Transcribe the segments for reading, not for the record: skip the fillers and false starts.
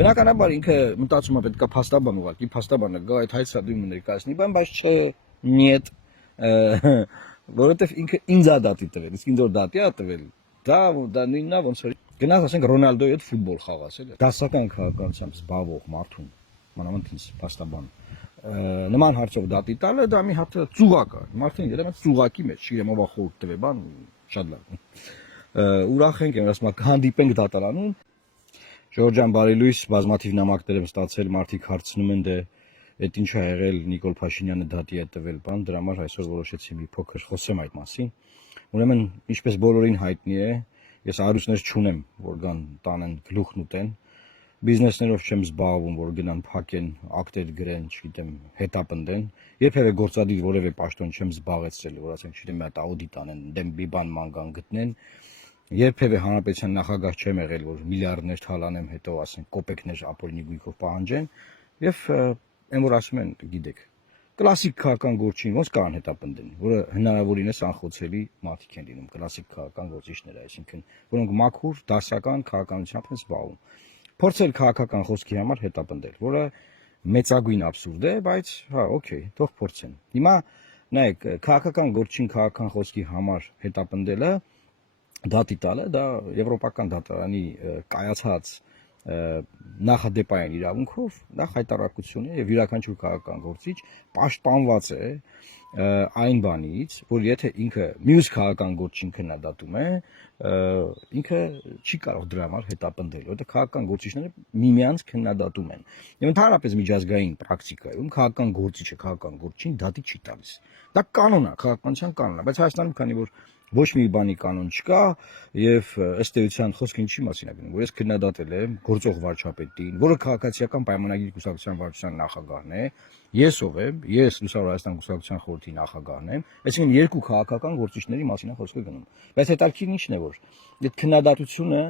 Բնականաբար ինքը մտածում է պետք է փաստաբան ուղղակի, փաստաբանը գա այդ հայցադույմը ներկայացնի, բայց չէ, նիետ, որովհետև ինքը ինձ է դատի տվել, իսկ ինձ որ դատի է տվել, դա նույնն է ոնց որ գնաց ասենք Ռոնալդոյի հետ ֆուտբոլ խաղաց, էլի։ Դասական քաղաքականությամբ զբաղվող մարդուն, մանավանդ ինձ փաստաբան նման հարցով դատի տալը դա մի հատ ծուղակ է, մարդին դեռ ծուղակի մեջ, չգիտեմ ով խորհուրդ տվե, բան շատ լավ։ Ուրախ ենք, ասում հանդիպենք դատարանում։ Ժորժան բարելույս, բազմաթիվ նամակներ եմ ստացել, մարդիկ հարցնում են դե այդ ինչ ա եղել Նիկոլ Փաշինյանը դատի է տվել, բան, դրա համար այսօր որոշեցի մի փոքր խոսեմ այդ մասին։ Ուրեմն, ինչպես բոլորին հայտնի է, ես առույցներ չունեմ, որ գան տանեն գլուխն ուտեն, բիզնեսներով չեմ զբաղվում, որ գնան փակեն, ակտեր գրեն, չգիտեմ, հետապնդեն, երբևէ գործադիր որևէ պաշտոն չեմ զբաղեցրել, որ ասենք, չգիտեմ, այդ աուդիտ անեն, դեմ մի բան ման գտնեն, երբևէ հանրապետության նախագահ չեմ եղել, որ միլիարդներ թալանեմ, հետո ասենք կոպեկներ ապօրինի գույքով պահանջեն, եւ այն որ ասում են, գիտեք, կլասիկ քաղաքական գործին ոնց կան հետապնդեն, որը հնարավորինս անխոցելի մարդիկ են լինում, կլասիկ քաղաքական գործիչները, այսինքն, որոնք մաքուր դասական քաղաքականությամբ են զբաղվում։ Փորձել քաղաքական խոսքի համար հետապնդել, որը մեծագույն աբսուրդ է, բայց հա, օքեյ, թող փորձեն։ Հիմա նայեք, քաղաքական գործին քաղաքական խոսքի համար հետապնդելը դատի տալը, դա եվրոպական դատարանի կայացած նախադեպային իրավունքով, դա խայտարակություն է եւ յուրաքանչյուր քաղաքական գործիչ պաշտպանված է այն բանից, որ եթե ինքը մյուս քաղաքական գործին քննադատում է, ինքը չի կարող դրա համար հետապնդել, որովհետեւ քաղաքական գործիչները միմյանց քննադատում են։ Եվ ընդհանրապես միջազգային պրակտիկայում քաղաքական գործիչը քաղաքական գործին դատի չի տալիս։ Դա կանոն է, քաղաքականության կանոն է, բայց Հայաստանում քանի որ ոչ մի բանի կանոն չկա եւ ըստ էության խոսքը ինչի մասին է գնում, որ ես քննադատել եմ գործող վարչապետին, որը քաղաքացիական պայմանագիր կուսակցության վարչության նախագահն է, ես ով եմ, ես Լուսավոր Հայաստան կուսակցության խորհրդի նախագահն եմ, այսինքն երկու քաղաքական գործիչների մասին է խոսքը գնում։ Բայց հետաքրքիրն ինչն է, որ այդ քննադատությունը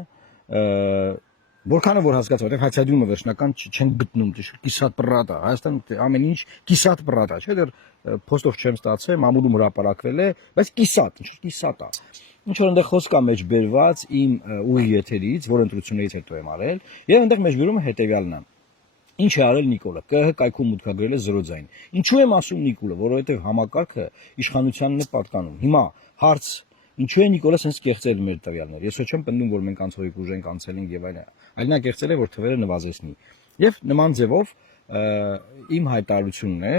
որքանով որ հասկացա, որտեղ հացադյումը վերջնական չեն գտնում, կիսատ պրատ է, Հայաստան ամեն ինչ կիսատ պրատ է, չէ՞ դեռ փոստով չեմ ստացել, մամուլում հրապարակվել է, բայց կիսատ, ինչ կիսատ է։ Ինչ որ այնտեղ խոսք է մեջ բերված իմ ուղիղ եթերից, որ ընտրություններից հետո եմ արել, եւ այնտեղ մեջ բերում է հետեւյալն է։ Ինչ է արել Նիկոլը, ԿՀ կայքում մուտքագրել է 0 ձայն։ Ինչու եմ ասում Նիկոլը, որովհետեւ համակարգը իշխանությանն է պատկանում։ Հիմա հարց ինչու է Նիկոլը sense կեղծել մեր տվյալները։ Ես ոչ չեմ պնդում, որ մենք անցողիկ ուժենք անցել ենք եւ այլն։ Այլ նա կեղծել է, որ թվերը նվազեցնի։ Եվ նման ձևով իմ հայտարարությունն է,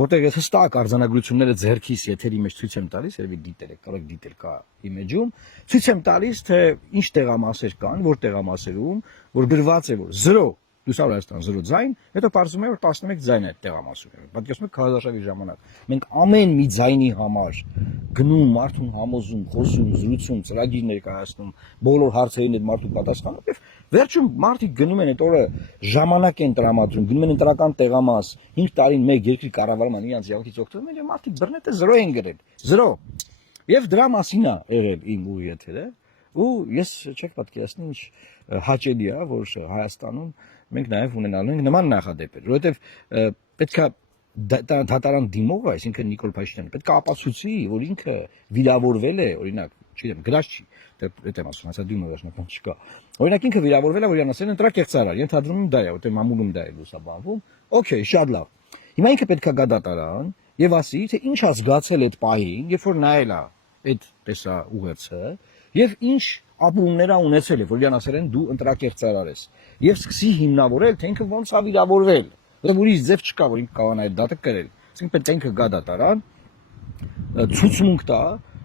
որտեղ ես հստակ արձանագրությունները ձեռքիս եթերի մեջ ցույց եմ տալիս, երևի դիտել եք, կարող դիտել կա իմեջում, ցույց եմ տալիս, թե ինչ տեղամասեր կան, որ տեղամասերում, որ գրված է, որ 0 Լուսավոր Հայաստան 0 ձայն, հետո պարզվում է, որ 11 ձայն է այդ տեղամասում։ Պատկերացնում եք քարոզարշավի ժամանակ։ Մենք ամեն մի ձայնի համար գնում, մարդուն համոզում, խոսում, զրուցում, ծրագիր ներկայացնում, բոլոր հարցերին այդ մարդու պատասխանում, եւ վերջում մարդիկ գնում են այդ օրը ժամանակ են տրամադրում, գնում են ընտրական տեղամաս, 5 տարին մեկ երկրի կառավարման իրենց յաղթից օգտվում են, եւ մարդիկ բռնետը 0 են գրել։ 0։ Եվ դրա մասին է եղել իմ ուղիղ եթերը, ու ես չեք պատկերացնի ինչ հաճելի է, որ Հայաստանում մենք նաև ունենալու ենք նման նախադեպեր, որովհետև պետքա դատարան դիմողը, այսինքն Նիկոլ Փաշինյանը, պետք է ապացուցի, որ ինքը վիրավորվել է, օրինակ, չգիտեմ, գրած չի, դա եմ ասում, հացադույմը վերջնական չկա։ Օրինակ ինքը վիրավորվել է, որ իրան ասել են ընտրակեղծարար, ենթադրում եմ դա է, որտեղ մամուլում դա է լուսաբանվում։ Okay, շատ լավ։ Հիմա ինքը պետք է գա դատարան եւ ասի, թե ինչ է զգացել այդ պահին, երբ որ նայել է այդ տեսա ուղերձը, եւ ինչ ապրումներ ունեցել է, որ իրան ասել են դու ընտրակեղծարար ես, եւ սկսի հիմնավորել, թե ինքը ոնց է վիրավորվել, որովհետեւ ուրիշ ձև չկա, որ ինքը կարողանա այդ դատը կրել։ Այսինքն պետք է ինքը գա դատարան, ցուցմունք տա,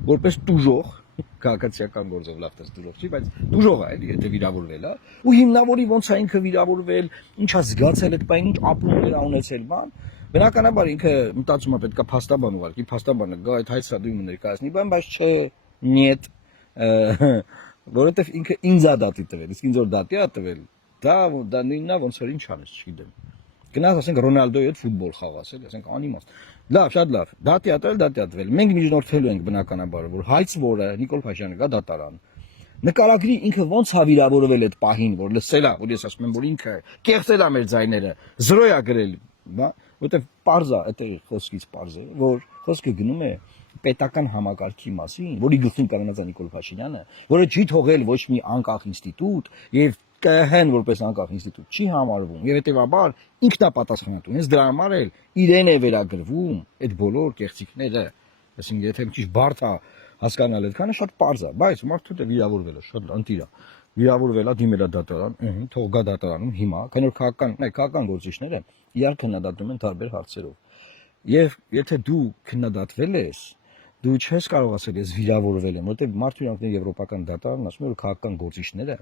որպես տուժող, քաղաքացիական գործով լավ դες տուժող չի, բայց տուժող է, էլի, եթե վիրավորվել է, ու հիմնավորի ոնց է ինքը վիրավորվել, ինչ է զգացել այդ բան, ինչ ապրումներ ունեցել, բան։ Բնականաբար ինքը մտածում է պետք է փաստաբան ուղարկի, փաստաբանը գա այդ հայցադույմը ներկայացնի, բայց չէ, նիետ, որովհետև ինքը ինձ է դատի տվել, իսկ ինձ որ դատի է տվել, դա նույնն է ոնց որ ինչ անես, չգիտեմ։ Գնաց ասենք Ռոնալդոյի հետ ֆուտբոլ խաղաց, էլի, ասենք անիմաստ։ Լավ, շատ լավ։ Դատի է տվել։ Մենք միջնորդելու ենք բնականաբար, որ հայց որը Նիկոլ Փաշինյանը գա դատարան։ Նկարագրի ինքը ոնց է վիրավորվել այդ պահին, որ լսել է, որ ես ասում եմ, որ ինքը կեղծել է մեր ձայները, 0 է գրել, բա, որտեվ պարզ է, այդտեղ խոսքից պարզ է, որ խոսքը գնում է պետական համակարգի մասին, որի գլխին կանգնած է Նիկոլ Փաշինյանը, որը չի թողել ոչ մի անկախ ինստիտուտ եւ ԿՀ-ն որպես անկախ ինստիտուտ չի համարվում եւ հետեւաբար ինքնապատասխանատու։ Հենց դրա համար էլ իրեն է վերագրվում այդ բոլոր կեղծիքները։ Այսինքն եթե ճիշտ բարդ է հասկանալ այդքանը շատ པարզ է, բայց մարդու դե վիրավորվել է, շատ ընտիր է։ Վիրավորվել է, դիմել է դատարան, թող գա դատարանում հիմա, քանի որ քաղաքական գործիչները իրար քննադատում են տարբեր հարցերով։ Եվ եթե դու քննադատվել ես, դու չես կարող ասել ես վիրավորվել եմ, որտեղ մարդու իրանքների եվրոպական դատարանն ասում է որ քաղաքական գործիչները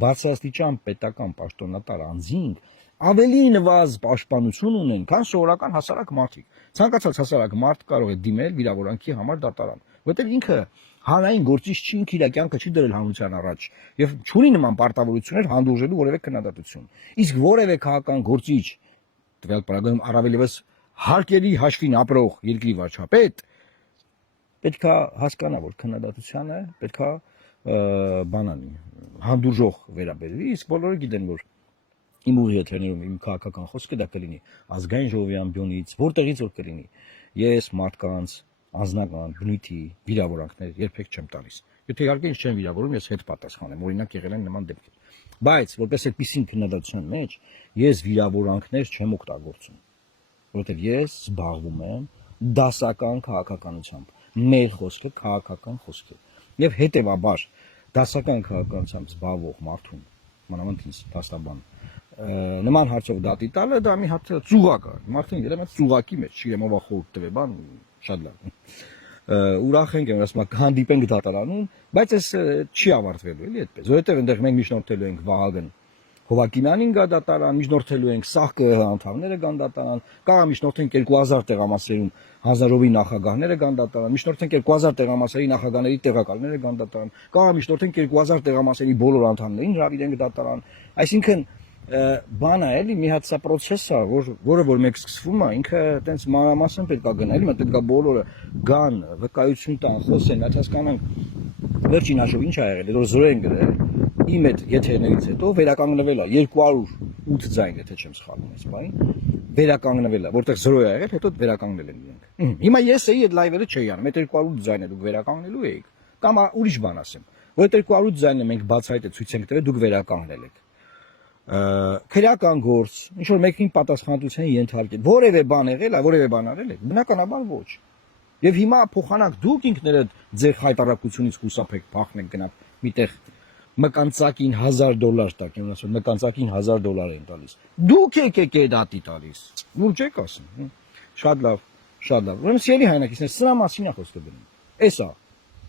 բարձրաստիճան պետական պաշտոնատար անձինք ավելի նվազ պաշտպանություն ունեն, քան սովորական հասարակ մարդիկ։ Ցանկացած հասարակ մարդ կարող է դիմել վիրավորանքի համար դատարան, որտեղ ինքը հանրային գործիչ չի, ինքը իր կյանքը չի դրել հանրության առաջ եւ չունի նման պարտավորություններ հանդուրժելու որևէ քննադատություն։ Իսկ որևէ քաղաքական գործիչ տվյալ պարագայում առավել եւս հարկերի հաշվին ապրող երկրի վարչապետ պետք է հասկանա, որ քննադատությանը պետք է բանանի հանդուրժող վերաբերվի, իսկ բոլորը գիտեն, որ իմ ուղի եթերներում իմ քաղաքական խոսքը դա կլինի ազգային ժողովի ամբիոնից, որտեղից որ կլինի։ Ես մարդկանց անձնական բնույթի վիրավորանքներ երբեք չեմ տալիս։ Եթե իհարկե ինձ չեն վիրավորում, ես հետ պատասխանեմ, օրինակ եղել են նման դեպքեր։ Բայց որպես այդպիսին քննադատության մեջ ես վիրավորանքներ չեմ օգտագործում, որովհետև ես զբաղվում եմ դասական քաղաքականությամբ։ Մեր խոսքը քաղաքական խոսք է։ Եվ հետևաբար դասական քաղաքականությամբ զբաղվող մարդուն, մանավանդ ինձ դաստաբան, նման հարցով դատի տալը դա մի հատ ծուղակ է։ Մարդուն երեմ այդ ծուղակի մեջ, չգիտեմ ով խորտ տվե բան, շատ լավ։ Ուրախ ենք, ասում եք հանդիպենք դատարանում, բայց այս չի ավարտվելու էլի այդպես, որովհետև այնտեղ մենք միջնորդելու ենք Վահագն Հովակիմյանին գա դատարան, միջնորդելու ենք Սաղ ԿՀ անդամները գան դատարան, կարող միջնորդենք 2000 տեղամասերում հանձնարարողի նախագահները գան դատարան, միջնորդենք 2000 տեղամասերի նախագահների տեղակալները գան դատարան, կարող միջնորդենք 2000 տեղամասերի բոլոր անդամներին հրավիրենք դատարան, այսինքն բանը էլի մի հատ սա process է, որը որ մեկ սկսվում է, ինքը այտենց մանրամասն պետք է գնա, էլի մենք պետք է բոլորը գան, վկայություն տան, խոսեն, այդ հասկանանք վերջին հաշվով ինչ ա եղել, որ զորեր են գրել իմ այդ եթերներից հետո վերականգնվել է 208 ձայն, եթե չեմ սխալվում այս բանին, վերականգնվել է, որտեղ 0 է եղել, հետո վերականգնել են իրենք։ Հիմա ես էի այդ լայվերը չէի անում, այդ 208 ձայնը դուք վերականգնելու էիք, կամ ուրիշ բան ասեմ, որ այդ 208 ձայնը մենք բացահայտել ցույց ենք տվել, դուք վերականգնել եք։ Քրեական գործ, ինչ որ մեկին պատասխանատվության ենթարկել, որևէ բան եղել է, որևէ բան արել եք, բնականաբար ոչ։ Եվ հիմա փոխանակ դուք ինքներդ ձեր հայտարարությունից խուսափեք, փախնեք գնաք միտեղ մկանցակին $1000 տակ, եմ ասում, մկանցակին $1000 են տալիս։ Դուք եկեք է դատի տալիս։ Լուրջ եք ասում։ Շատ լավ, շատ լավ։ Ուրեմն սիրելի հայրենակիցներ, սրա մասին է խոսքը գնում։ Էս է,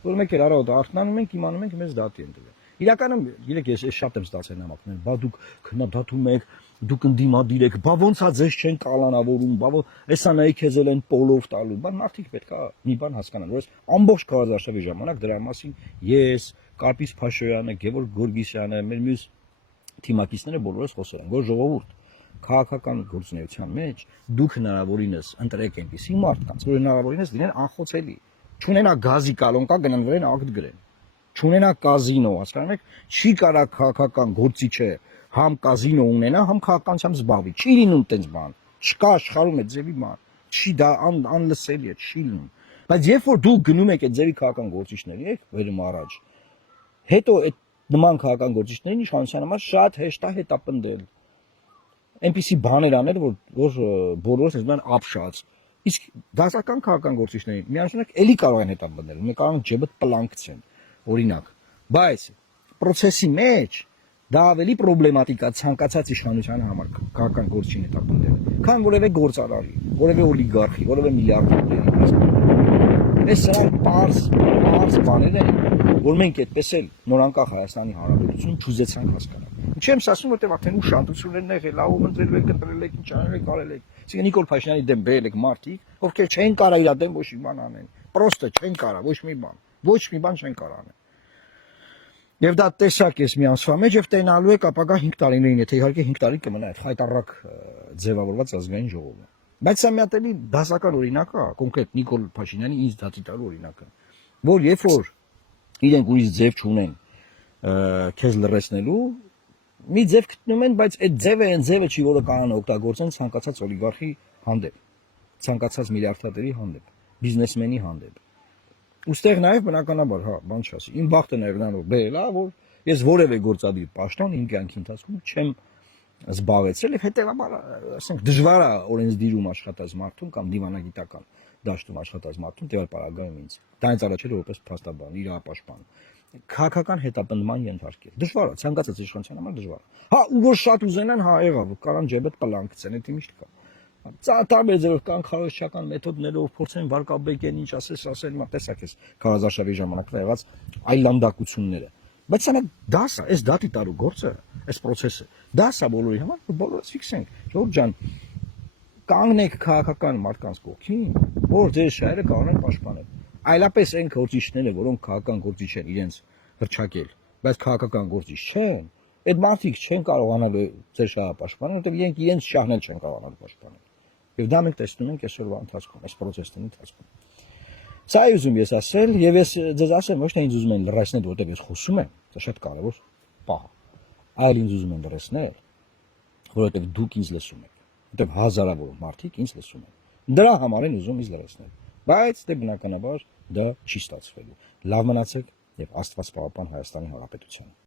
որ մեկ էլ առավոտ արթնանում ենք, իմանում ենք մեզ դատի են տվել։ Իրականում, գիտեք, ես շատ եմ ստացել նամակներ, բա դուք քննադատում եք, դուք ընդդիմադիր եք, բա ոնց է ձեզ չեն կալանավորում, բա էսա նայի քեզ են պոլով տալու, բա մարդիկ պետք է մի բան հասկանան, որ այս ամբողջ քարոզարշավի ժամանակ դրա մասին ես, Կարպիս Փաշոյանը, Գևորգ Գորգիսյանը, մեր մյուս թիմակիցները բոլորս խոսել են, որ ժողովուրդ քաղաքական գործունեության մեջ դուք հնարավորինս ընտրեք այնպիսի մարդկանց, որ հնարավորինս լինեն անխոցելի, չունենա գազի կալոնկա գնան վրան ակտ գրեն, չունենա կազինո, հասկանում եք, չի կարա քաղաքական գործիչը համ կազինո ունենա, համ քաղաքականությամբ զբաղվի, չի լինում տենց բան, չկա աշխարհում այդ ձևի բան, չի դա անլսելի է, չի լինում, բայց երբ որ դուք գնում եք այդ ձևի քաղաքական գործիչների եք վերում առաջ, հետո այդ նման քաղաքական գործիչներին իշխանության համար շատ հեշտ է հետապնդել, այնպիսի բաներ անել, որ բոլորս այսպես ապշած, իսկ դասական քաղաքական գործիչներին միանշանակ էլի կարող են հետապնդել, մենք կարող ենք ջեբը պլանկցեն, օրինակ, բայց process-ի մեջ դա ավելի պրոբլեմատիկ է ցանկացած իշխանության համար քաղաքական գործին հետապնդել, քան որևէ գործարարի, որևէ օլիգարխի, որևէ միլիարդերի։ Այս սրանք պարզ բաներ են, որ մենք այդպես էլ նորանկախ Հայաստանի Հանրապետություն չուզեցանք հասկանալ։ Չեմ ասում, որտեղ արդեն ուշադրություններն եղել, ով ընտրել եք, ինչ արել եք, արել եք։ Իսկ Նիկոլ Փաշինյանի դեմ բերել եք մարդիկ, ովքեր չեն կարող իր դեմ ոչ մի բան անեն։ Պրոստը չեն կարող ոչ մի բան չեն կարող անեն։ Եվ դա տեսակ ես մի ամսվա մեջ եւ տենալու եք ապագա 5 տարիներին, եթե իհարկե 5 տարի կմնա այդ խայտարակ ձևավորված ազգային ժողովը։ Բայց սա մի հատ էլի դասական օրինակ է, կոնկրետ Նիկոլ Փաշինյանի ինձ դատի տալու օրինակը, որ երբ որ իրենք ուրիշ ձև չունեն քեզ լրացնելու, մի ձև գտնում են, բայց այդ ձևը այն ձևը չի, որը կարող օգտագործեն ցանկացած օլիգարխի հանդեպ, ցանկացած միլիարդատերի հանդեպ, բիզնեսմենի հանդեպ։ Ոստեղ նաև բնականաբար, հա, բան չասի։ Իմ բախտը նաև նրանով բերել է, որ Ես որևէ գործադիր պաշտոն իմ կյանքի ընթացքում չեմ զբաղեցրել եւ հետեւաբար ասենք դժվար է օրենսդիրում աշխատած մարդուն կամ դիվանագիտական դաշտում աշխատած մարդուն տվյալ պարագայում ինձ դա ինձ առաջել որպես փաստաբան, իրավապաշտպան քաղաքական հետապնդման ենթարկել։ Դժվար է, ցանկացած իշխանության համար դժվար է։ Հա, ու որ շատ ուզենան, հա, եղավ, կարան ջեբդ պլան գցեն, դա միշտ կա։ Տարբեր ձևով կան քարոզչական մեթոդներով փորձեն վարկաբեկեն ինչ ասեն, տեսակ էս քարոզարշավի ժամանակվա եղած այլանդակությունները։ Բայց սա դաս է, այս դատի տարու գործը, այս process-ը, դաս է բոլորի համար, որ բոլորս ֆիքսենք։ Ժողովուրդ ջան, կանգնեք քաղաքական մարդկանց կողքին, որ ձեր շահերը կարողանան պաշտպանել։ Այլապես այն գործիչները, որոնք քաղաքական գործիչ են իրենց հրճակել, բայց քաղաքական գործիչ չեն, այդ մարդիկ չեն կարողանալ ձեր շահը պաշտպանել, որովհետև իրենք իրենց շահն էլ չեն կարողանալ պաշտպանել։ Եվ դա մենք տեսնում ենք այսօրվա ընթացքում, այս process-ի ընթացքում։ Սա է ուզում ես ասել, եւ ես ձեզ ասեմ, ոչ թե ինձ ուզում են լրացնել, որովհետև ես խոսում եմ, դա շատ կարևոր պահ է, այլ ինձ ուզում են լրացնել, որովհետև դուք ինձ լսում եք, որովհետև հազարավոր մարդիկ ինձ լսում են։ Դրա համար են ուզում ինձ լրացնել, բայց դե բնականաբար դա չի ստացվելու։ Լավ մնացեք եւ Աստված պահապան Հայաստանի Հանրապետությանը։